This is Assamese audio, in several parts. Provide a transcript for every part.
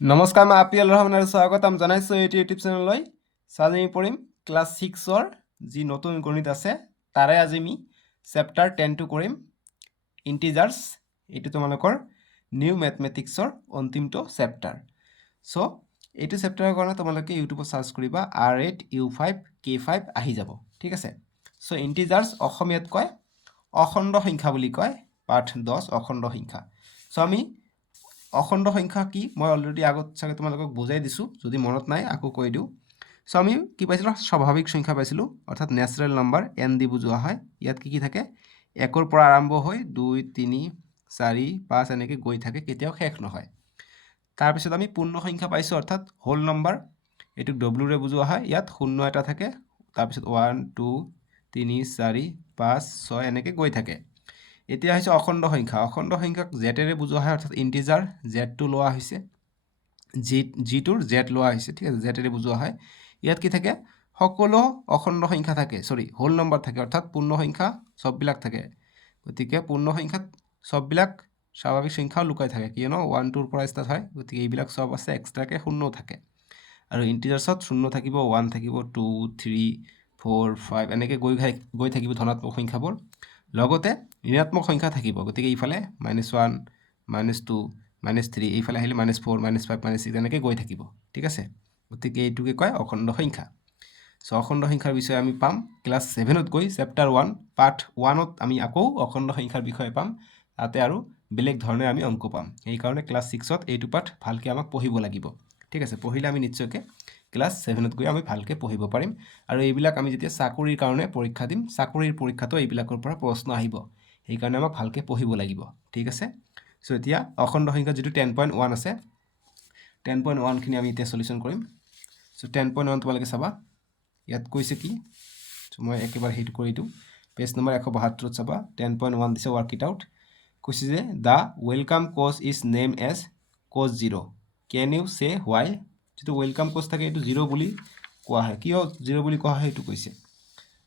নমস্কাৰ, মই আপিল ৰহমান আৰু স্বাগতম জনাইছোঁ এইটো ইউটিউব চেনেললৈ। আজি আমি পঢ়িম ক্লাছ 6ৰ যি নতুন গণিত আছে তাৰে আজি আমি চেপ্টাৰ 10টো কৰিম ইণ্টিজাৰ্ছ। এইটো তোমালোকৰ নিউ মেথমেটিক্সৰ অন্তিমটো চেপ্টাৰ। চ' এইটো চেপ্টাৰৰ কাৰণে তোমালোকে ইউটিউবত চাৰ্চ কৰিবা R8 U5 K5 আহি যাব, ঠিক আছে। চ' ইণ্টিজাৰ্ছ অসমীয়াত কয় অখণ্ড সংখ্যা বুলি কয়, পাঠ 10 অখণ্ড সংখ্যা। চ' আমি অখণ্ড সংখ্যা কি মই অলৰেডি আগত চাগে তোমালোকক বুজাই দিছোঁ, যদি মনত নাই আকৌ কৈ দিওঁ। চ' আমি কি পাইছিলোঁ, স্বাভাৱিক সংখ্যা পাইছিলোঁ, অৰ্থাৎ নেচাৰেল নাম্বাৰ n দি বুজোৱা হয়। ইয়াত কি থাকে, 1ৰ পৰা আৰম্ভ হৈ 2 3 4 5 এনেকৈ গৈ থাকে, কেতিয়াও শেষ নহয়। তাৰপিছত আমি পূৰ্ণ সংখ্যা পাইছোঁ, অৰ্থাৎ হোল নম্বৰ, এইটো ডব্লিউৰে বুজোৱা হয়। ইয়াত 0 এটা থাকে, তাৰপিছত 1 2 3 4 5 6 এনেকৈ গৈ থাকে। এতিয়া হৈছে অখণ্ড সংখ্যা। অখণ্ড সংখ্যাক জেটেৰে বুজোৱা হয়, অৰ্থাৎ ইণ্টিজাৰ জেডটো লোৱা হৈছে, জিটোৰ জেড লোৱা হৈছে, ঠিক আছে, জেটেৰে বুজোৱা হয়। ইয়াত কি থাকে, সকলো অখণ্ড সংখ্যা থাকে, হোল নম্বৰ থাকে, অৰ্থাৎ পূৰ্ণ সংখ্যা চববিলাক থাকে। গতিকে পূৰ্ণ সংখ্যাত চববিলাক স্বাভাৱিক সংখ্যাও লুকাই থাকে, কিয়নো 1 2ৰ পৰা ষ্টাৰ্ট হয়, গতিকে এইবিলাক চব আছে, এক্সট্ৰাকৈ 0 থাকে। আৰু ইণ্টিজাৰ্ছত 0 থাকিব, 1 থাকিব, 2 3 4 5 এনেকৈ গৈ থাকিব ধনাত্মক সংখ্যাবোৰ। লগতে ঋণাত্মক সংখ্যা থাকিব, গতিকে এইফালে -1 -2 -3, এইফালে আহিলে -4 -5 -6 এনেকৈ গৈ থাকিব, ঠিক আছে। গতিকে এইটোকে কয় অখণ্ড সংখ্যা। চ' অখণ্ড সংখ্যাৰ বিষয়ে আমি পাম ক্লাছ 7ত গৈ, চেপ্টাৰ 1 পাঠ 1ত আমি আকৌ অখণ্ড সংখ্যাৰ বিষয়ে পাম, তাতে আৰু বেলেগ ধৰণে আমি অংক পাম। সেইকাৰণে ক্লাছ 6ত এইটো পাঠ ভালকৈ আমাক পঢ়িব লাগিব, ঠিক আছে। পঢ়িলে আমি নিশ্চয়কৈ ক্লাছ 7ত গৈ আমি ভালকৈ পঢ়িব পাৰিম। আৰু এইবিলাক আমি যেতিয়া চাকৰিৰ কাৰণে পৰীক্ষা দিম, চাকৰিৰ পৰীক্ষাতো এইবিলাকৰ পৰা প্ৰশ্ন আহিব, সেইকাৰণে আমাক ভালকৈ পঢ়িব লাগিব, ঠিক আছে। চ' এতিয়া অখণ্ড সংখ্যা যিটো 10.1 আছে, 10.1খিনি আমি এতিয়া চলিউশ্যন কৰিম। চ' 10.1 তোমালোকে চাবা, ইয়াত কৈছে কি, মই একেবাৰে সেইটো কৰি দিওঁ, পেজ নম্বৰ 172ত চাবা, 10.1 দিছে, ৱৰ্ক ইট আউট। কৈছে যে the welcome coach is name as coach 0, can you say why. যিটো ৱেলকাম কোচ থাকে এইটো 0 বুলি কোৱা হয়, কিয় 0 বুলি কোৱা হয় সেইটো কৈছে।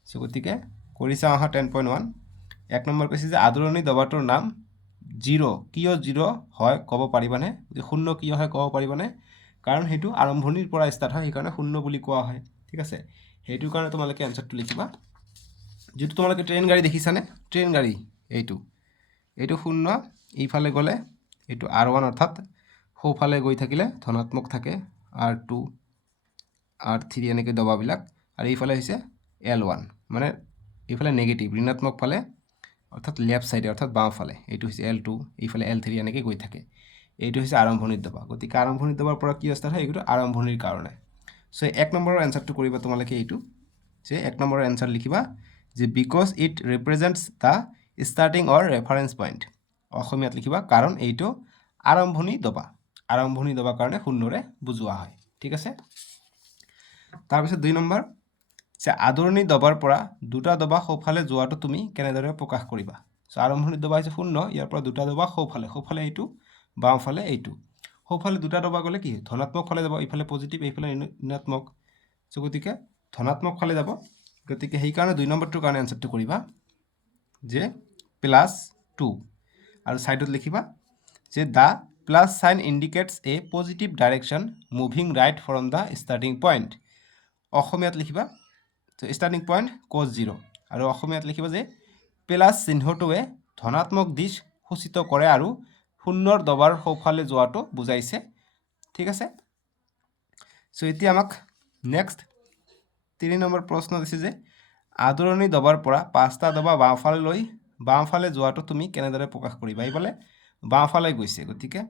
চ' গতিকে কৰি চাওঁ আহা 10.1। 1 নম্বৰ কৈছে যে আদৰণি দবাটোৰ নাম 0, কিয় 0 হয় ক'ব পাৰিবানে? 0 কিয় হয় ক'ব পাৰিবানে? কাৰণ সেইটো আৰম্ভণিৰ পৰা ষ্টাৰ্ট হয়, সেইকাৰণে 0 বুলি কোৱা হয়, ঠিক আছে। সেইটোৰ কাৰণে তোমালোকে এনচাৰটো লিখিবা। যিটো তোমালোকে ট্ৰেইন গাড়ী দেখিছানে, ট্ৰেইন গাড়ী এইটো 0, এইফালে গ'লে এইটো R1, অৰ্থাৎ সোঁফালে গৈ থাকিলে ধনাত্মক থাকে, R2 R3 এনেকৈ দবাবিলাক, আৰু এইফালে হৈছে L1, মানে এইফালে নেগেটিভ ঋণাত্মক ফালে, অৰ্থাৎ লেফ্ট ছাইডে, অৰ্থাৎ বাওঁফালে এইটো হৈছে L2, এইফালে L3 এনেকৈ গৈ থাকে। এইটো হৈছে আৰম্ভণিৰ দবা, গতিকে আৰম্ভণিৰ দবাৰ পৰা কি ষ্টাৰ্ট হয়, এইটো আৰম্ভণিৰ কাৰণে। চ' 1 নম্বৰৰ এনচাৰটো কৰিবা তোমালোকে এইটো, যে 1 নম্বৰৰ এনচাৰ লিখিবা যে because it represents the starting or reference point. অসমীয়াত লিখিবা কাৰণ এইটো আৰম্ভণি দবা, আৰম্ভণি দবাৰ কাৰণে 0ৰে বুজোৱা হয়, ঠিক আছে। তাৰপিছত 2 নম্বৰ, যে আদৰণি দবাৰ পৰা দুটা দবা সোঁফালে যোৱাটো তুমি কেনেদৰে প্ৰকাশ কৰিবা। চ' আৰম্ভণিৰ দবা হৈছে 0, ইয়াৰ পৰা দুটা দবা সোঁফালে, সোঁফালে এইটো, বাওঁফালে এইটো। সোঁফালে দুটা দবা গ'লে কি ধনাত্মক ফালে যাব, এইফালে পজিটিভ, এইফালে ঋণাত্মক। চ' গতিকে ধনাত্মক ফালে যাব, গতিকে সেইকাৰণে 2 নম্বৰটোৰ কাৰণে এনচাৰটো কৰিবা যে +2, আৰু ছাইডত লিখিবা যে the plus sign indicates A positive direction moving right from the starting point. অসমীয়াত লিখিবা ষ্টাৰ্টিং পইণ্ট কোচ 0, আৰু অসমীয়াত লিখিবা যে প্লাছ চিহ্নটোৱে ধনাত্মক দিশ সূচিত কৰে আৰু 0ৰ দবাৰ সোঁফালে যোৱাটো বুজাইছে, ঠিক আছে। চ' এতিয়া আমাক নেক্সট 3 নম্বৰ প্ৰশ্ন দিছে যে আদৰণি দবাৰ পৰা 5টা দবা বাওঁফালে যোৱাটো তুমি কেনেদৰে প্ৰকাশ কৰিবা। এইফালে বাওঁফালে গৈছে, গতিকে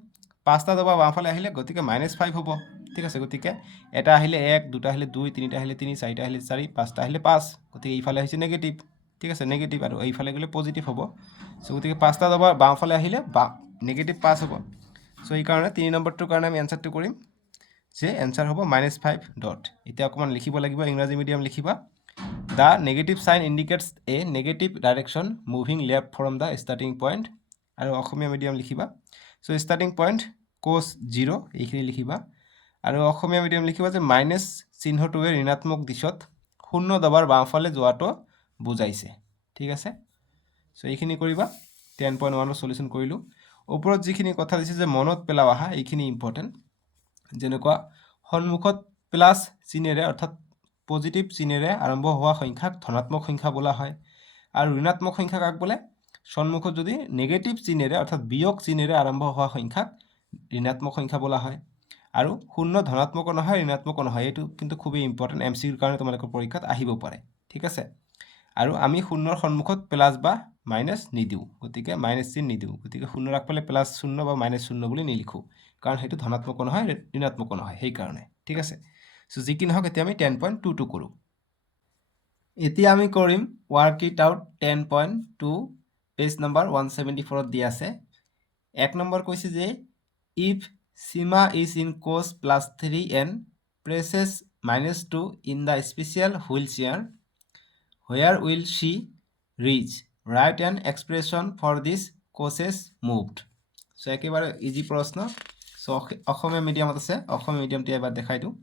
5টা দবা বাওঁফালে আহিলে, গতিকে -5 হ'ব, ঠিক আছে। গতিকে এটা আহিলে 1, 2টা আহিলে 2, 3টা আহিলে 3, 4টা আহিলে 4, 5টা আহিলে 5, গতিকে এইফালে হৈছে নেগেটিভ, ঠিক আছে, নেগেটিভ, আৰু এইফালে গ'লে পজিটিভ হ'ব। চ' গতিকে 5টা দবা বাওঁফালে আহিলে -5 হ'ব। চ' এইকাৰণে 3 নম্বৰটোৰ কাৰণে আমি এনচাৰটো কৰিম যে এনচাৰ হ'ব -5 ডট। এতিয়া অকণমান লিখিব লাগিব, ইংৰাজী মিডিয়াম লিখিবা। The negative sign indicates a negative direction moving left from the starting point, আৰু অসমীয়া মিডিয়াম লিখিবা। চ' ষ্টাৰ্টিং পইণ্ট কোচ 0 এইখিনি লিখিবা, আৰু অসমীয়া মিডিয়াম লিখিবা যে মাইনাছ চিহ্নটোৱে ঋণাত্মক দিশত 0 দবাৰ বাওঁফালে যোৱাটো বুজাইছে, ঠিক আছে। চ' এইখিনি কৰিবা। 10.1ৰ চলিউশ্যন কৰিলোঁ। ওপৰত যিখিনি কথা দিছে যে মনত পেলাও আহা, এইখিনি ইম্পৰ্টেণ্ট। যেনেকুৱা সন্মুখত প্লাছ চিনেৰে অৰ্থাৎ পজিটিভ চিনেৰে আৰম্ভ হোৱা সংখ্যাক ধনাত্মক সংখ্যা বোলা হয় আৰু ঋণাত্মক সংখ্যা কাক বোলে সন্মুখত যদি নেগেটিভ চিনেৰে অৰ্থাৎ বিয়োগ চিনেৰে আৰম্ভ হোৱা সংখ্যাক ঋণাত্মক সংখ্যা বোলা হয় আৰু শূন্য ধনাত্মকো নহয় ঋণাত্মকো নহয় এইটো কিন্তু খুবেই ইম্পৰ্টেণ্ট MCQৰ কাৰণে তোমালোকৰ পৰীক্ষাত আহিব পাৰে ঠিক আছে আৰু আমি শূন্যৰ সন্মুখত প্লাছ বা মাইনাছ নিদিওঁ গতিকে মাইনাছ চিন নিদিওঁ গতিকে শূন্যৰ আগফালে প্লাছ শূন্য বা মাইনাছ শূন্য বুলি নিলিখোঁ কাৰণ সেইটো ধনাত্মকো নহয় ঋণাত্মকো নহয় সেইকাৰণে ঠিক আছে সো যি কি নহওক এতিয়া আমি 10.22 কৰোঁ এতিয়া আমি কৰিম work it out 10.2 page number 174 দিয়া আছে 1 নম্বৰ কৈছে যে if Sima is in cos plus 3n presses -2 in the special wheelchair where will she reach write an expression for this causes moved so একেবাৰে ইজি প্ৰশ্ন so অসমীয়া মিডিয়ামত আছে অসমীয়া মিডিয়ামটো এবাৰ দেখাই দিওঁ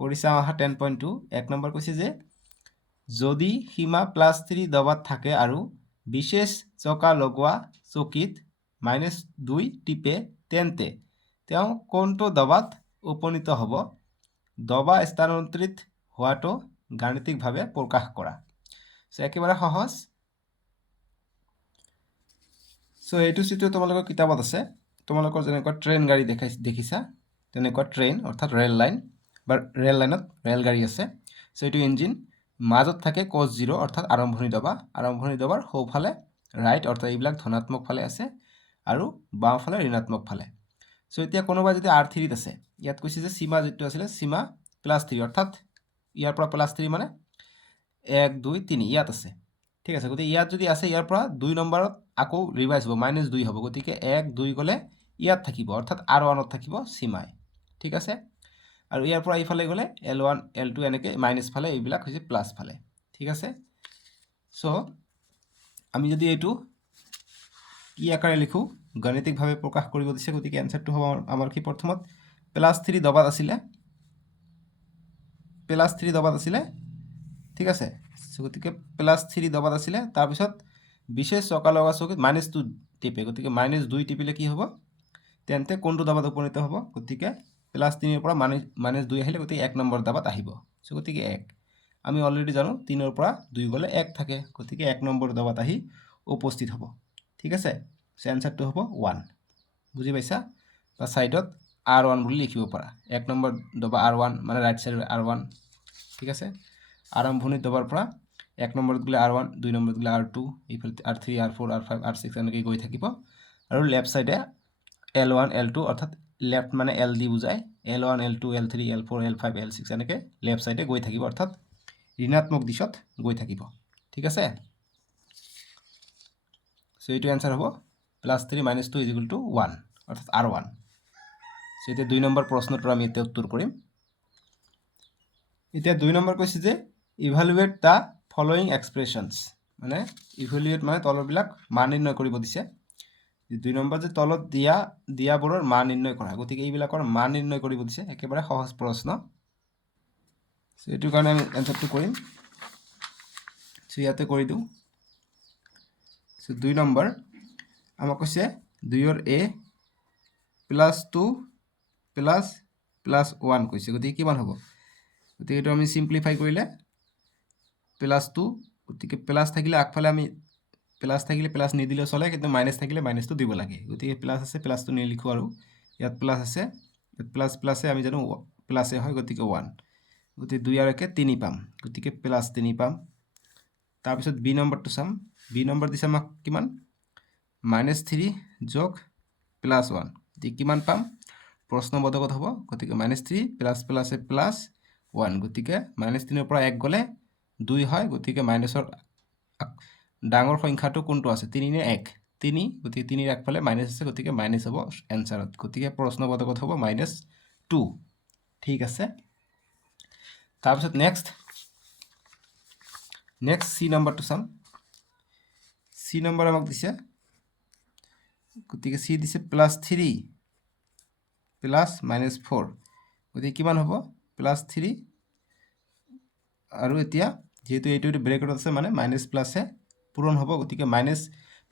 কৰিছা আহা 10.2 1 নম্বৰ কৈছে যে যদি সীমা +3 দবাত থাকে আৰু বিশেষ চকা লগোৱা চকীত -2 টিপে তেন্তে তেওঁ কোনটো দবাত উপনীত হ'ব দবা স্থানান্তৰিত হোৱাটো গাণিতিকভাৱে প্ৰকাশ কৰা সো একেবাৰে সহজ সো এইটো চিত্ৰ তোমালোকৰ কিতাপত আছে তোমালোকৰ যেনেকুৱা ট্ৰেইন গাড়ী দেখিছা তেনেকুৱা ট্ৰেইন অৰ্থাৎ ৰেল লাইন বা ৰেল লাইনত ৰেল গাড়ী আছে সো এইটো ইঞ্জিন মাজত থাকে cos 0 অৰ্থাৎ আৰম্ভণি দবাৰ সোঁফালে ৰাইট অৰ্থাৎ এইবিলাক ধনাত্মক ফালে আছে আৰু বাওঁফালে ঋণাত্মক ফালে সো এতিয়া কোনোবা যদি R3 ত আছে ইয়াত কৈছে যে সীমা যেটো আছিল সীমা +3 অৰ্থাৎ ইয়াৰ পৰা +3 মানে 1 2 3 ইয়াত আছে ঠিক আছে গতি ইয়াত যদি আছে ইয়াৰ পৰা 2 নম্বৰত আকৌ ৰিভাইজ হ'ব -2 হ'ব গতিকে 1 2 গলে ইয়াত থাকিব অৰ্থাৎ R1 ত থাকিব সীমাই ঠিক আছে আৰু ইয়াৰ পৰা এইফালে গলে L1 L2 এনেকে মাইনাস ফালে এইবিলাক হৈছে প্লাস ফালে ঠিক আছে সো আমি যদি এইটো কি আকাৰে লিখো গাণিতিকভাৱে প্ৰকাশ কৰিব দিছে গতিকে এনসাৰটো হ'ব আমাৰ কি প্ৰথমত +3 দবাত আছিলে ঠিক আছে গতিকে +3 দবাত আছিলে তাৰ পিছত বিশেষ চকা লগা চকীত -2 টিপে গতিকে -2 টিপিলে কি হ'ব তেন্তে কোনটো দবাত উপনীত হ'ব গতিকে +3 ৰ পৰা -2 আহিলে গতিকে 1 নম্বৰ দবাত আহিব সো গতিকে 1 আমি অলৰেডি জানো 3 ৰ পৰা 2 গলে 1 থাকে গতিকে 1 নম্বৰ দবাত আহি উপস্থিত হ'ব ঠিক আছে সো এনসারটো হ'ব 1 বুজি পাইছা বা সাইডত R1 বুলি লিখিব পাৰা 1 নম্বৰ দবা R1 মানে ৰাইট সাইড R1 ঠিক আছে আৰম্ভণি দবাৰ পৰা 1 নম্বৰত গলে R1 2 নম্বৰত গলে R2 ইফালে R3 R4 R5 R6 এনেকৈ গৈ থাকিব আৰু লেফট সাইডে L1 L2 অৰ্থাৎ লেফট মানে L দি বুজায় L1 L2 L3 L4 L5 L6 এনেকৈ লেফট সাইডে গৈ থাকিব অৰ্থাৎ ঋণাত্মক দিশত গৈ থাকিব ঠিক আছে সো এইটো आंसर হ'ব +3 - 2 = 1 অর্থাৎ R1 সো এটা 2 নম্বৰ প্ৰশ্নটোৰ আমি এতিয়া উত্তৰ কৰিম এতিয়া 2 নম্বৰ কৈছে যে ইভালুৱেট দা ফলোইং এক্সপ্ৰেশনস মানে ইভালুৱেট মানে তলৰবিলাক মান নিৰ্ণয় কৰিব দিছে 2 নম্বৰ যে তলত দিয়াবোৰৰ মান নিৰ্ণয় কৰা গতিকে এইবিলাকৰ মান নিৰ্ণয় কৰিব দিছে একেবাৰে সহজ প্ৰশ্ন সো এটো কাৰণে আমি আনসাৰটো কৰিম সো ইয়াতে কৰি দিও সো 2 নম্বৰ আমাক কৈছে 2 ৰ a +2 +1 কৈছে গতিকে কিমান হ'ব গতিকে এটো আমি সিম্পলিফাই কৰিলে +2 গতিকে প্লাস থাকিলে আগফালে আমি প্লাস থাকিলে প্লাস নিদিলে চলে কিন্তু মাইনাস থাকিলে মাইনাসটো দিব লাগে গতিকে প্লাস আছে প্লাসটো নিলিখো আৰু ইয়াত প্লাস আছে ইয়াত প্লাসে আমি জানো প্লাসে হয় গতিকে 1 গতিকে 2 আৰু 1 3 পাম গতিকে +3 পাম তাৰ পিছত বি নম্বৰটো চাম বি নম্বৰ দিছে আমাক কিমান -3 যোগ +1 দি কিমান পাম প্ৰশ্নবোধকত হ'ব গতিকে -3 প্লাসে +1 গতিকে -3 ৰ পৰা 1 গলে 2 হয় গতিকে মাইনাসৰ ডাঙৰ সংখ্যাটো কোনটো আছে 3 নে 1 3 গতিকে 3 ৰ আগফালে মাইনাস আছে গতিকে মাইনাস হ'ব এনসাৰত গতিকে প্ৰশ্নবোধকত হ'ব -2 ঠিক আছে তাৰ পিছত নেক্সট সি নম্বৰটো চাম সি নম্বৰ আমাক দিছে গতিকে সি দিছে +3 +-4 গতিকে কিমান হ'ব +3 আৰু এতিয়া যেহেতু এইটো ব্ৰেকেটত আছে মানে মাইনাস প্লাসে পূৰণ হ'ব গতিকে মাইনাস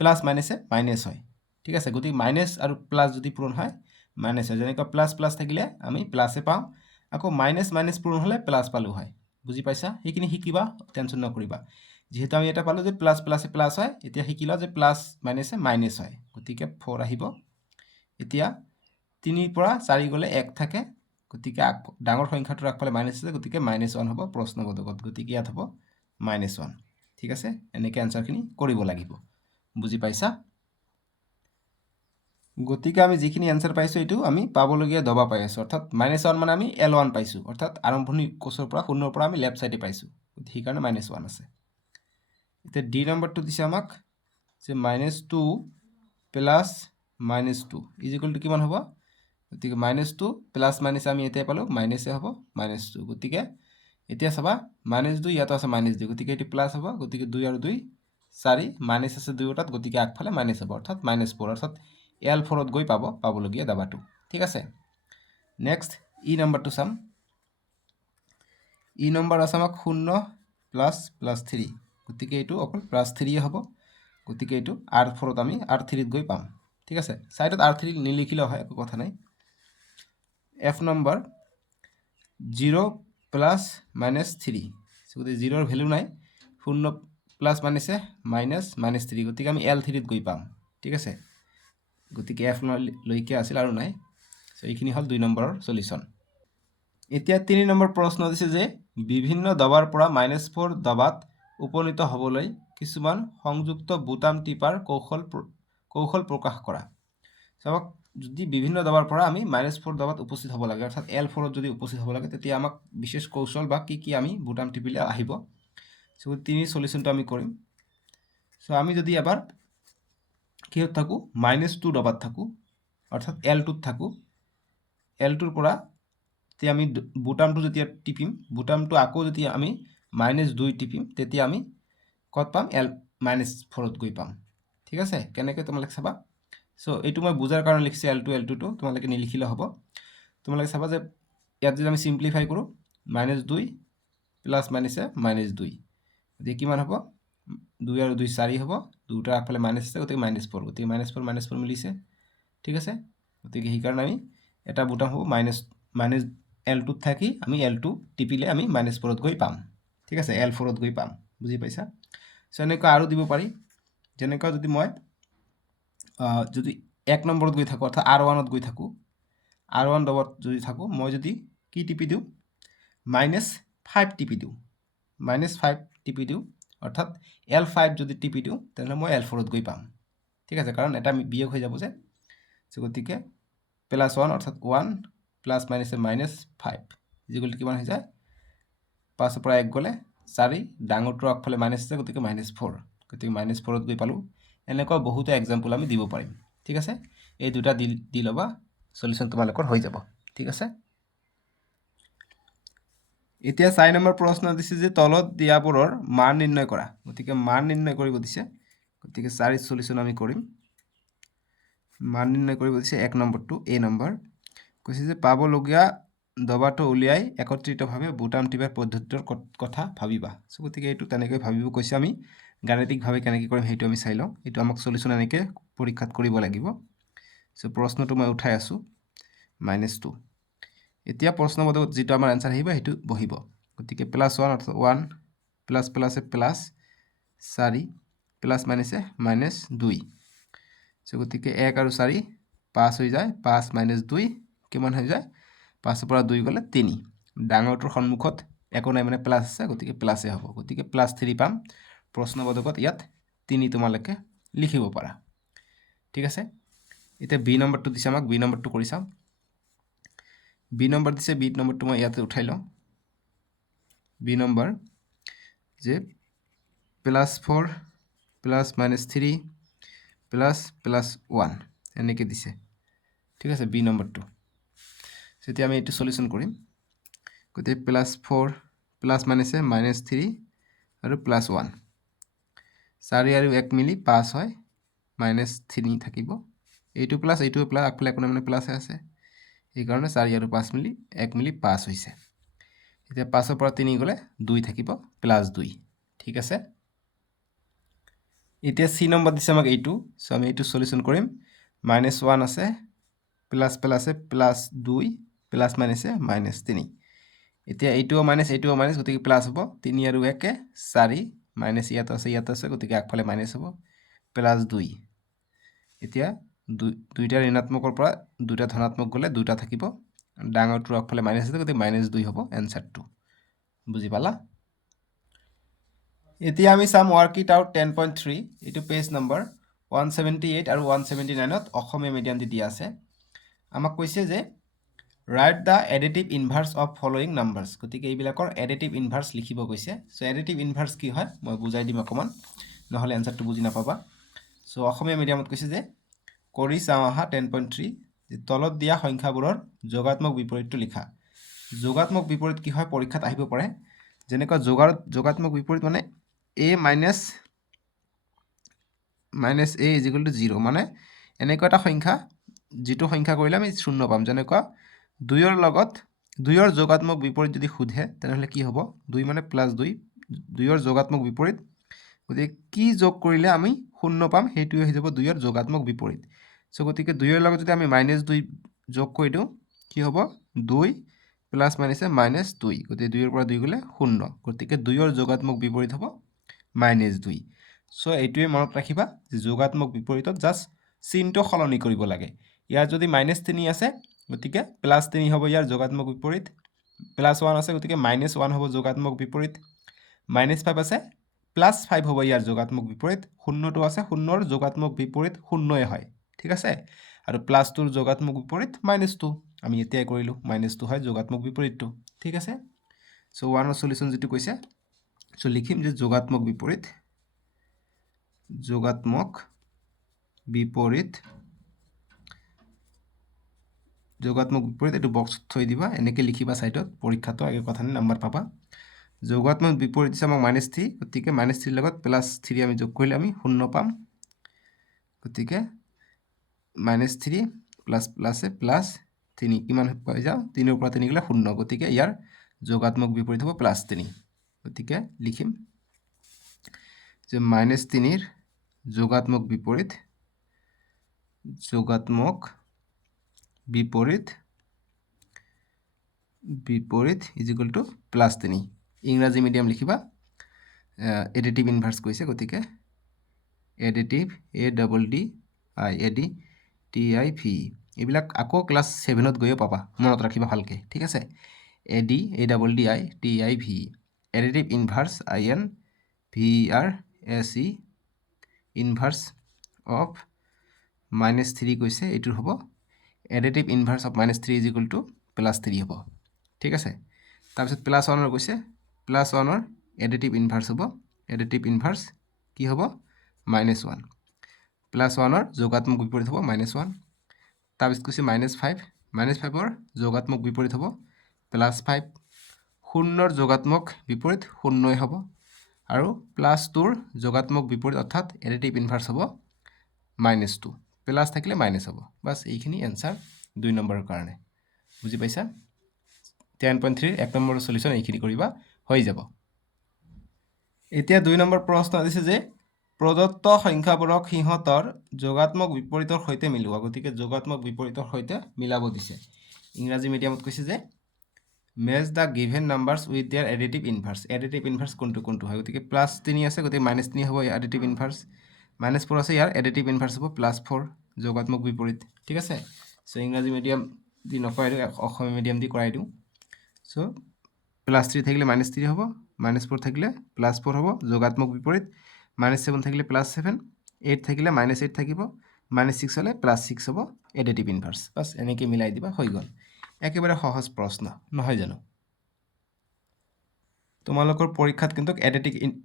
প্লাস মাইনাসে মাইনাস হয় ঠিক আছে গতিকে মাইনাস আৰু প্লাস যদি পূৰণ হয় মাইনাছ হয় যেনেকৈ প্লাছ প্লাছ থাকিলে আমি প্লাছে পাওঁ আকৌ মাইনাছ মাইনাছ পূৰণ হ'লে প্লাছ পালোঁ হয় বুজি পাইছা সেইখিনি শিকিবা টেনশ্যন নকৰিবা যেহেতু আমি এটা পালোঁ যে প্লাছ প্লাছে প্লাছ হয় এতিয়া শিকিলা যে প্লাছ মাইনাছে মাইনাছ হয় গতিকে 4 আহিব এতিয়া 3 পৰা 4 গ'লে 1 থাকে গতিকে ডাঙৰ সংখ্যাটোৰ আগফালে মাইনাছ আছে গতিকে -1 হ'ব প্ৰশ্নবোধকত গতিকে ইয়াত হ'ব -1 ঠিক আছে এনেকৈ আনসাৰখিনি কৰিব লাগিব বুজি পাইছা গতিকে আমি যিখিনি আনসাৰ পাইছোঁ এইটো আমি পাবলগীয়া দবা পাই আছোঁ অৰ্থাৎ -1 মানে আমি L1 পাইছোঁ অৰ্থাৎ আৰম্ভণি কোষৰ পৰা 0 পৰা আমি লেফ্ট সাইডে পাইছোঁ সেইকাৰণে -1 আছে এতিয়া ডি নম্বৰটো দিছে আমাক যে -2 প্লাছ -2 ইজ ইকুৱেল টু কিমান হ'ব গতিকে -2 প্লাছ মাইনাছ আমি এতিয়াই পালোঁ মাইনাছে হ'ব -2 গতিকে এতিয়া চাবা -2 ইয়াতো আছে -2 গতিকে এটি প্লাছ হ'ব গতিকে 2 আৰু 2 4 মাইনাছ আছে দুয়োটাত গতিকে আগফালে মাইনাছ হ'ব অৰ্থাৎ -4 অৰ্থাৎ L4ত গৈ পাবলগীয়া দাবাটো ঠিক আছে নেক্সট ই নম্বৰটো চাম ই নম্বৰ আছে আমাক 0 প্লাছ 3 গতিকে এইটো অকল +3 হ'ব গতিকে এইটো R4ত আমি R3ত গৈ পাম ঠিক আছে সাইডত R3 নিলিখিলেও হয় একো কথা নাই F নম্বৰ 0 প্লাছ -3 গতিকে 0ৰ ভ্যালু নাই 0 প্লাছ মাইনাছে -3 গতিকে আমি L3ত গৈ পাম ঠিক আছে গতিকে F লৈকে আছিল আৰু নাই সো এইখিনি হল 2 নম্বৰৰ সলিউশন এতিয়া 3 নম্বৰ প্ৰশ্ন দিছে যে বিভিন্ন দবাৰ পৰা -4 দবাত উপনীত হ'বলৈ কিছুমান সংযুক্ত বুটাম টিপাৰ কৌশল প্ৰকাশ কৰা চাওক যদি বিভিন্ন দবাৰ পৰা আমি -4 দবাত উপস্থিত হ'ব লাগে অৰ্থাৎ L4ত যদি উপস্থিত হ'ব লাগে তেতিয়া আমাক বিশেষ কৌশল বা কি আমি বুটাম টিপিলে আহিব সো 3 সলিউশনটো আমি কৰিম সো আমি যদি এবাৰ কিহত থাকো -2 দবাত থাকো অৰ্থাৎ L2ত থাকো L2ৰ পৰা তেতিয়া আমি বুটামটো যেতিয়া টিপিম বুটামটো আকৌ যেতিয়া আমি -2 টিপিম তেতিয়া আমি কত পাম -4ত গৈ পাম ঠিক আছে কেনেকৈ তোমালোকে চাবা সো এইটো মই বুজাৰ কাৰণে লিখিছে L2 টো তোমালোকে নিলিখিলে হ'ব তোমালোকে চাবা যে ইয়াত যদি আমি সিম্পলিফাই কৰো -2 প্লাস মাইনাসে -2 গতিকে কিমান হ'ব 2 আৰু 2 4 হ'ব দুটা আগফালে মাইনাস আছে গতিকে -4 গতিকে -4 মিলিছে ঠিক আছে গতিকে সেই কাৰণে আমি এটা বুটাম হ'ব L2 থাকি আমি L2 টিপিলে আমি -4ত গৈ পাম ঠিক আছে L4ত গৈ পাম বুজি পাইছা সো এনেকৈ আৰু দিব পাৰি যেনেকৈ যদি মই যদি 1 নম্বৰত গৈ থাকো অৰ্থাৎ R1ত গৈ থাকো R1 দবাত যদি থাকো মই যদি কি টিপি দিও -5 টিপি দিও -5 টিপি দিও অর্থাৎ L5 যদি টিপি দিও তাহলে মই L4ত গৈ পাম ঠিক আছে কারণ এটা বিয়োগ হৈ যাব যে সো গতিকে +1 অর্থাৎ 1 প্লাস মাইনাসে -5 ইকুয়াল টু কিমান হৈ যায় 5 পৰা 1 গলে 4 ডাঙৰটো আগফালে মাইনাস আছে গতিকে -4 গতিকে -4ত গৈ পালো এনেকুৱা বহুতো এক্সাম্পল আমি দিব পাৰিম ঠিক আছে এই দুটা দি লবা সলিউশন তোমালোকৰ হৈ যাব ঠিক আছে এতিয়া 4 নম্বৰ প্ৰশ্ন দিছে যে তলত দিয়াবোৰৰ মান নিৰ্ণয় কৰা গতিকে মান নিৰ্ণয় কৰিব দিছে গতিকে 4 সলিউশন আমি কৰিম মান নিৰ্ণয় কৰিব দিছে 1 নম্বৰটো এ নম্বৰ কৈছে যে পাবলগীয়া দবাটো উলিয়াই একত্ৰিতভাৱে বুটাম টিপাৰ পদ্ধতিৰ কথা ভাবিবা সো গতিকে এইটো তেনেকৈ ভাবিব কৈছে আমি গাণিতিকভাৱে কেনেকৈ কৰিম সেইটো আমি চাই লওঁ এইটো আমাক সলিউশন এনেকৈ পৰীক্ষাত কৰিব লাগিব সো প্ৰশ্নটো মই উঠাই আছো -2 এতিয়া প্ৰশ্নবোধকত যেটো আমাৰ আনসাৰ আহিব হেতু বহিব গতিকে +1 অর্থাৎ 1 প্লাস প্লাসে প্লাস 4 প্লাস মাইনাসে -2 সো গতিকে 1 আৰু 4 5 হৈ যায় 5 -2 কিমান হৈ যায় 5 পৰা 2 গলে 3 ডাঙৰটোৰ সন্মুখত একো নাই মানে প্লাস আছে গতিকে প্লাসে হ'ব গতিকে +3 পাম প্ৰশ্নবোধকত ইয়াত 3 তোমালোকে লিখিব পাৰা ঠিক আছে এতিয়া বি নম্বৰটো দিছে আমাক বি নম্বৰটো কৰি চাম বি নম্বৰ দিছে বি নম্বৰটো মই ইয়াতে উঠাই লওঁ বি নম্বৰ যে +4 প্লাস -3 প্লাস 1 এনেকৈ দিছে ঠিক আছে বি নম্বৰটো যেতিয়া আমি এইটো সলিউশন কৰিম গতিকে +4 প্লাস মাইনাসে -3 আৰু +1 4 আৰু 1 মিলি 5 হয় -3 থাকিব এইটো প্লাস এইটো প্লাস আগফালে কোনো মানে প্লাস আছে এই কাৰণে 4 আৰু 5 মিলি 1 মিলি 5 হৈছে এতিয়া 5 পৰা 3 গলে 2 থাকিব +2 ঠিক আছে এতিয়া সি নম্বৰ দিছে আমাক এইটো সো আমি এইটো সলিউশন কৰিম -1 আছে প্লাস প্লাসে প্লাস 2 প্লাস মাইনাসে মাইনাস 3 এতিয়া এইটোও মাইনাস গতিকে প্লাস হ'ব 3 আৰু 1 4 মাইনাস ইয়াত আছে গতিকে আগফালে মাইনাস হ'ব প্লাস 2 এতিয়া দুইটা ঋণাত্মকৰ পৰা দুটা ধনাত্মক গ'লে দুটা থাকিব ডাঙৰটোৰ আগফালে মাইনাস আছে গতিকে মাইনাস 2 হ'ব এনসাৰটো বুজি পালা এতিয়া আমি চাম ওয়াৰ্ক ইট আউট 10.3 এটো পেজ নাম্বাৰ 178 আৰু 179 ত অসমীয়া মিডিয়াম দি দিয়া আছে আমাক কৈছে যে right da additive inverse of following numbers গতিকে এইবিলাকৰ এডিটিভ ইনভার্স লিখিব কৈছে সো এডিটিভ ইনভার্স কি হয় মই বুজাই দিম অকমান নহলে এনসারটো বুজি নাপাবা সো অসমীয়া মিডিয়ামত কৈছে যে কৰি চাও আহা 10.3 যে তলত দিয়া সংখ্যাবোৰৰ যোগাত্মক বিপৰীতটো লিখা যোগাত্মক বিপৰীত কি হয় পৰীক্ষাত আহিব পাৰে যেনেকৈ যোগাত্মক বিপৰীত মানে a minus a is equal to 0 মানে এনেকুৱা এটা সংখ্যা যেটো সংখ্যা কৰিলে আমি শূন্য পাম যেনেকুৱা 2 ৰ লগত 2 ৰ যোগাত্মক বিপৰীত যদি খুধে তেনেহলে কি হ'ব 2 মানে প্লাস 2 2 ৰ যোগাত্মক বিপৰীত গতিকে কি যোগ কৰিলে আমি শূন্য পাম হেইটোই হৈ যাব 2 ৰ যোগাত্মক বিপৰীত সো গতিকে 2 ৰ লগত যদি আমি -2 যোগ কৰি দিও কি হ'ব 2 প্লাস মাইনাসে -2 গতিকে 2 ৰ পৰা 2 গলে শূন্য গতিকে 2 ৰ যোগাত্মক বিপৰীত হ'ব -2 সো এইটোৱে মনত ৰাখিবা যে যোগাত্মক বিপৰীতত জাস্ট চিহ্নটো সলনি কৰিব লাগে ইয়াৰ যদি -3 আছে গতিকে +3 হ'ব ইয়াৰ যোগাত্মক বিপৰীত +1 আছে গতিকে -1 হ'ব যোগাত্মক বিপৰীত -5 আছে +5 হ'ব ইয়াৰ যোগাত্মক বিপৰীত শূন্যটো আছে শূন্যৰ যোগাত্মক বিপৰীত শূন্যই হয় ঠিক আছে আৰু +2ৰ যোগাত্মক বিপৰীত -2 আমি এতিয়াই কৰিলো -2 হয় যোগাত্মক বিপৰীতটো ঠিক আছে সো 1 ৰ সলিউশন যেটো কৈছে সো লিখিম যে যোগাত্মক বিপৰীত এটো বক্সত থৈ দিবা এনেকে লিখিবা সাইডত পৰীক্ষাটো আগে কথা নি নাম্বাৰ পাবা যোগাত্মক বিপৰীত দিছে আমাক -3 গতিকে -3 ৰ লগত +3 আমি যোগ কৰিলে আমি শূন্য পাম গতিকে -3 প্লাসে +3 কিমান পাই যাও 3 ৰ পৰা 3 গলে শূন্য গতিকে ইয়াৰ যোগাত্মক বিপৰীত হ'ব +3 গতিকে লিখিম যে -3 ৰ যোগাত্মক বিপৰীত ইজ ইকুয়াল টু +3 ইংৰাজী মিডিয়াম লিখিবা এডিটিভ ইনভার্স কৈছে গতিকে এডিটিভ ADDIV এইবিলাক আকৌ ক্লাস 7 ত গৈও পাবা মনত ৰাখিবা ভালকে ঠিক আছে ADDIV additive inverse INVERSE inverse of -3 কৈছে এটো হ'ব additive inverse of -3 is equal to +3 হ'ব ঠিক আছে তাৰ পিছত +1 ৰ কৈছে +1 ৰ এডিটিভ ইনভাৰ্স হ'ব এডিটিভ ইনভাৰ্স কি হ'ব -1 +1 ৰ যোগাত্মক বিপৰীত হ'ব -1 তাৰ পিছত কৈছে -5 -5 ৰ যোগাত্মক বিপৰীত হ'ব +5 শূন্যৰ যোগাত্মক বিপৰীত শূন্যই হ'ব আৰু +2 ৰ যোগাত্মক বিপৰীত অৰ্থাৎ এডিটিভ ইনভার্স হ'ব -2 প্লাস থাকিলে মাইনাস হ'ব বাস এইখিনি आंसर 2 নম্বৰৰ কাৰণে বুজি পাইছা 10.3 এক নম্বৰৰ সলিউশন এইখিনি কৰিবা হৈ যাব এতিয়া 2 নম্বৰ প্ৰশ্ন দিছে যে প্ৰদত্ত সংখ্যাবোৰক সিহঁতৰ যোগাত্মক বিপৰীতৰ সৈতে মিলোৱা গতিকে যোগাত্মক বিপৰীতৰ সৈতে মিলাব দিছে ইংৰাজী মিডিয়ামত কৈছে যে match the given numbers with their additive inverse কোনটো হয় গতিকে +3 আছে গতিকে -3 হ'ব additive inverse -4 আছে ইয়াৰ additive inverse হ'ব +4 যোগাত্মক বিপৰীত ঠিক আছে সো ইংৰাজী মিডিয়াম দি নকৰাই অসমীয়া মিডিয়াম দি কৰাই দিও সো +3 থাকিলে -3 হ'ব -4 থাকিলে +4 হ'ব যোগাত্মক বিপৰীত -7 থাকিলে +7 8 থাকিলে -8 থাকিব -6 হলে +6 হ'ব additive inverse বাস এনেকৈ মিলাই দিবা হৈ গল একেবাৰে সহজ প্ৰশ্ন নহয় জানো তোমালোকৰ পৰীক্ষাত কিন্তু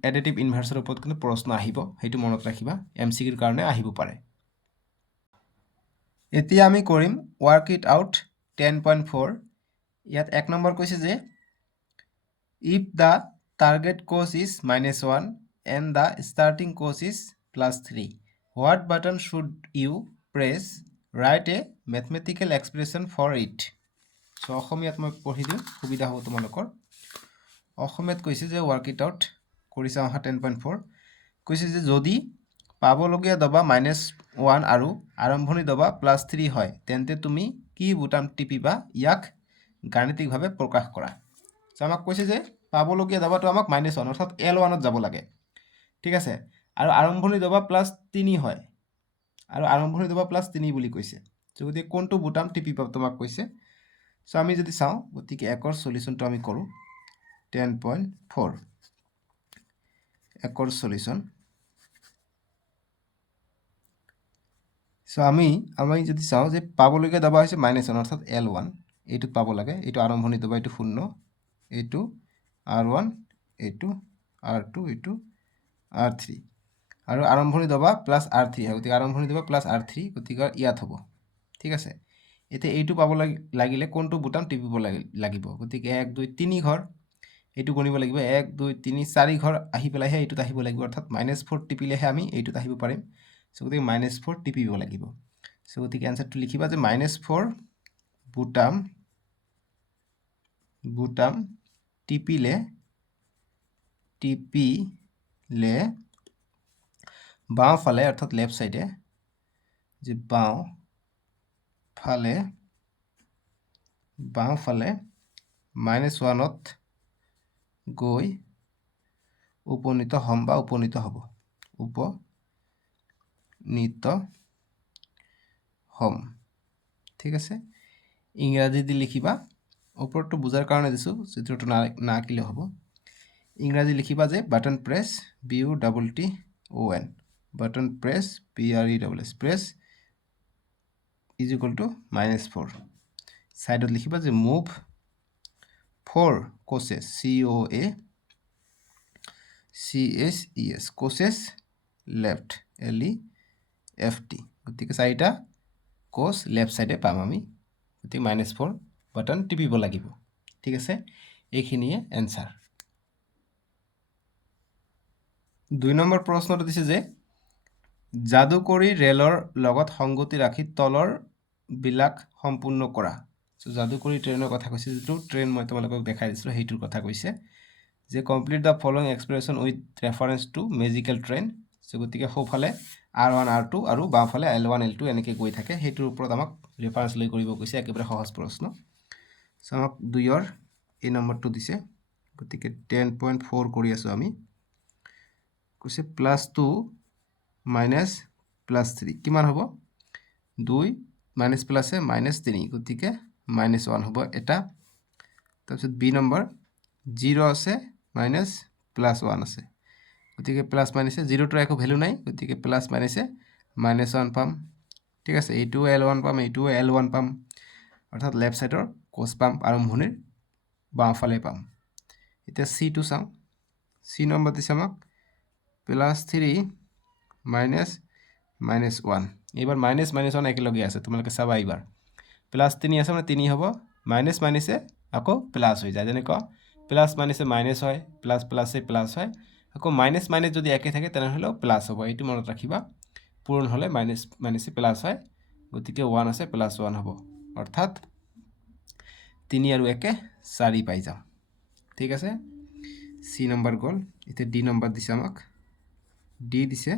এডিটিভ ইনভাৰ্সৰ ওপৰত কিন্তু প্ৰশ্ন আহিব হেতু মনত ৰাখিবা এমসিকিউৰ কাৰণে আহিব পাৰে এতিয়া আমি কৰিম ওয়াৰ্ক ইট আউট 10.4 ইয়াত এক নম্বৰ কৈছে যে if the target cost is -1 and the starting cost is +3 what button should you press write a mathematical expression for it so অসমীয়াত মই পঢ়ি দিম সুবিধা হ'ব তোমালোকৰ অসমীয়াত কৈছে যে ওয়াৰ্ক ইট আউট কৰি চাও 10.4 কৈছে যে যদি পাবলগীয়া দবা -1 আৰু আৰম্ভণি দবা +3 হয় তেন্তে তুমি কি বুটাম টিপিবা ইয়াক গাণিতিকভাৱে প্ৰকাশ কৰা। চ' আমাক কৈছে যে পাবলগীয়া দবাটো আমাক -1 অৰ্থাৎ L1ত যাব লাগে, ঠিক আছে। আৰু আৰম্ভণি দবা +3 হয় আৰু আৰম্ভণি দবা +3 বুলি কৈছে। চ' গতিকে কোনটো বুটাম টিপিবা তোমাক কৈছে। চ' আমি যদি চাওঁ গতিকে একৰ সলিউশ্যনটো আমি কৰোঁ 10.4 একৰ সলিউশ্যন। চ' আমি যদি চাওঁ যে পাবলগীয়া দবা হৈছে -1 অৰ্থাৎ L1 এইটোত পাব লাগে। এইটো আৰম্ভণি দবা, এইটো 0, এইটো R1, এইটো R2, এইটো R3 আৰু আৰম্ভণি দবা +R3 হয়। গতিকে আৰম্ভণি দবা +R3 গতিকে ইয়াত হ'ব, ঠিক আছে। এতিয়া এইটো পাব লাগিলে কোনটো বুটাম টিপিব লাগিব। গতিকে 1 2 3 ঘৰ এইটো গণিব লাগিব। 1 2 3 4 ঘৰ আহি পেলাইহে এইটোত আহিব লাগিব, অৰ্থাৎ -4 টিপিলেহে আমি এইটোত আহিব পাৰিম। চ' গতিকে -4 টিপিব লাগিব। চ' গতিকে এনচাৰটো লিখিবা যে -4 বুটাম টিপিলে বাওঁফালে অৰ্থাৎ লেফ্ট চাইডে যে বাওঁফালে -1ত গৈ উপনীত হ'ম বা উপনীত হ'ব। ঠিক আছে। ইংৰাজী দি লিখিবা, ওপৰতো বুজাৰ কাৰণে দিছোঁ, চিত্ৰটো নাআঁকিলেও হ'ব। ইংৰাজী লিখিবা যে button press BUTTON button press PRESS press is equal to -4। ছাইডত লিখিবা যে move 4 coaches COACHES coaches left LEFT। গতিকে 4টা কোচ লেফ্ট চাইডে পাম আমি। গতিকে -4 বাটন টিপিব লাগিব, ঠিক আছে। এইখিনিয়ে এনচাৰ। 2 নম্বৰ প্ৰশ্নটো দিছে যে যাদুকৰী ৰেলৰ লগত সংগতি ৰাখি তলৰ বিলাক সম্পূৰ্ণ কৰা। চ' যাদুকৰী ট্ৰেইনৰ কথা কৈছে, যিটো ট্ৰেইন মই তোমালোকক দেখাই দিছিলোঁ সেইটোৰ কথা কৈছে যে complete the following expression with reference to magical train. So' গতিকে সোঁফালে R1 R2 আৰু বাওঁফালে L1 L2 এনেকৈ গৈ থাকে, সেইটোৰ ওপৰত আমাক ৰেফাৰেঞ্চ লৈ কৰিব কৈছে। একেবাৰে সহজ প্ৰশ্ন। চ' আমাক 2ৰ এই নম্বৰটো দিছে। গতিকে 10.4 কৰি আছোঁ আমি। কৈছে +2 -+3 কিমান হ'ব? 2 মাইনাছ প্লাছে -3 গতিকে -1 হ'ব এটা। তাৰপিছত বি নম্বৰ 0 আছে -+1 আছে, গতিকে প্লাছ মাইনাছে 0টোৰ একো ভেলু নাই, গতিকে প্লাছ মাইনাছে -1 পাম, ঠিক আছে। এইটোও L1 পাম, এইটোও L1 পাম, অৰ্থাৎ লেফ্ট চাইডৰ কোচ পাম, আৰম্ভণিৰ বাওঁফালে পাম। এতিয়া চিটো চাওঁ। চি নম্বৰ দিছে আমাক +3 -1। এইবাৰ -1 একেলগে আছে, তোমালোকে চাবা এইবাৰ +3 আছে মানে 3 হ'ব, মাইনাছ মাইনাছে আকৌ প্লাছ হৈ যায়। যেনেকুৱা প্লাছ মাইনাছে মাইনাছ হয়, প্লাছ প্লাছে প্লাছ হয়, আকৌ মাইনাছ মাইনাছ যদি একে থাকে তেনেহ'লেও প্লাছ হ'ব। এইটো মনত ৰাখিবা। পূৰণ হ'লে মাইনাছ মাইনাছে প্লাছ হয়, গতিকে 1 আছে +1 হ'ব, অৰ্থাৎ 3 আৰু 1 4 পাই যাম, ঠিক আছে। চি নম্বৰ গ'ল। এতিয়া ডি নম্বৰ দিছে আমাক। ডি দিছে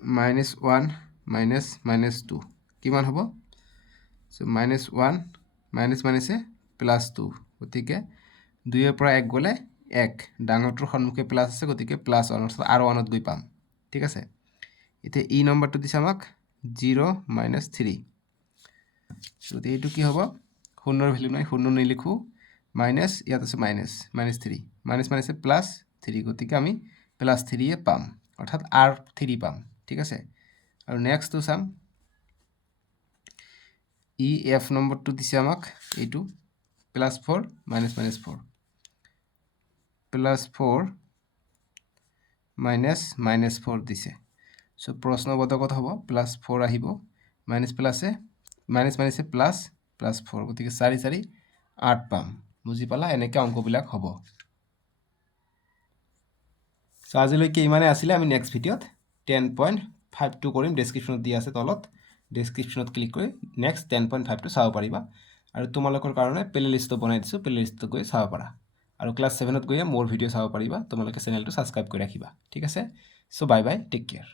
-1 -2 কিমান হ'ব? চ' -1 মাইনাছ মাইনাছে +2, গতিকে 2ৰ পৰা 1 গ'লে 1, ডাঙৰটোৰ সন্মুখে প্লাছ আছে, গতিকে +1 অৰ্থাৎ R1ত গৈ পাম, ঠিক আছে। এতিয়া ই নম্বৰটো দিছে আমাক 0 -3, গতিকে এইটো কি হ'ব? 0ৰ ভেলু নাই, 0 নিলিখোঁ, মাইনাছ ইয়াত আছে -3, মাইনাছ মাইনাছে +3, গতিকে আমি +3 পাম, অৰ্থাৎ R3 পাম, ঠিক আছে। আৰু নেক্সটটো চাম। ই এফ নম্বৰটো দিছে আমাক এইটো +4 -4, +4 -4 দিছে। চ' প্ৰশ্নবোধকত হ'ব +4 আহিব, মাইনাছ প্লাছে মাইনাছ মাইনাছে +4, গতিকে 4 4 8 পাম। বুজি পালা? এনেকৈ অংকবিলাক হ'ব। চ' আজিলৈকে ইমানে আছিলে। আমি নেক্সট ভিডিঅ'ত 10.52 কৰিম। ডেছক্ৰিপশ্যনত দিয়া আছে তলত, ডেছক্ৰিপশ্যনত ক্লিক কৰি নেক্সট 10.5টো চাব পাৰিবা। আৰু তোমালোকৰ কাৰণে প্লে লিষ্টটো বনাই দিছোঁ, প্লে লিষ্টটো গৈ চাব পাৰা। আৰু ক্লাছ 7ত গৈয়ে মোৰ ভিডিঅ' চাব পাৰিবা। তোমালোকে চেনেলটো ছাবস্ক্ৰাইব কৰি ৰাখিবা, ঠিক আছে। চ' বাই বাই, টেক কেয়াৰ।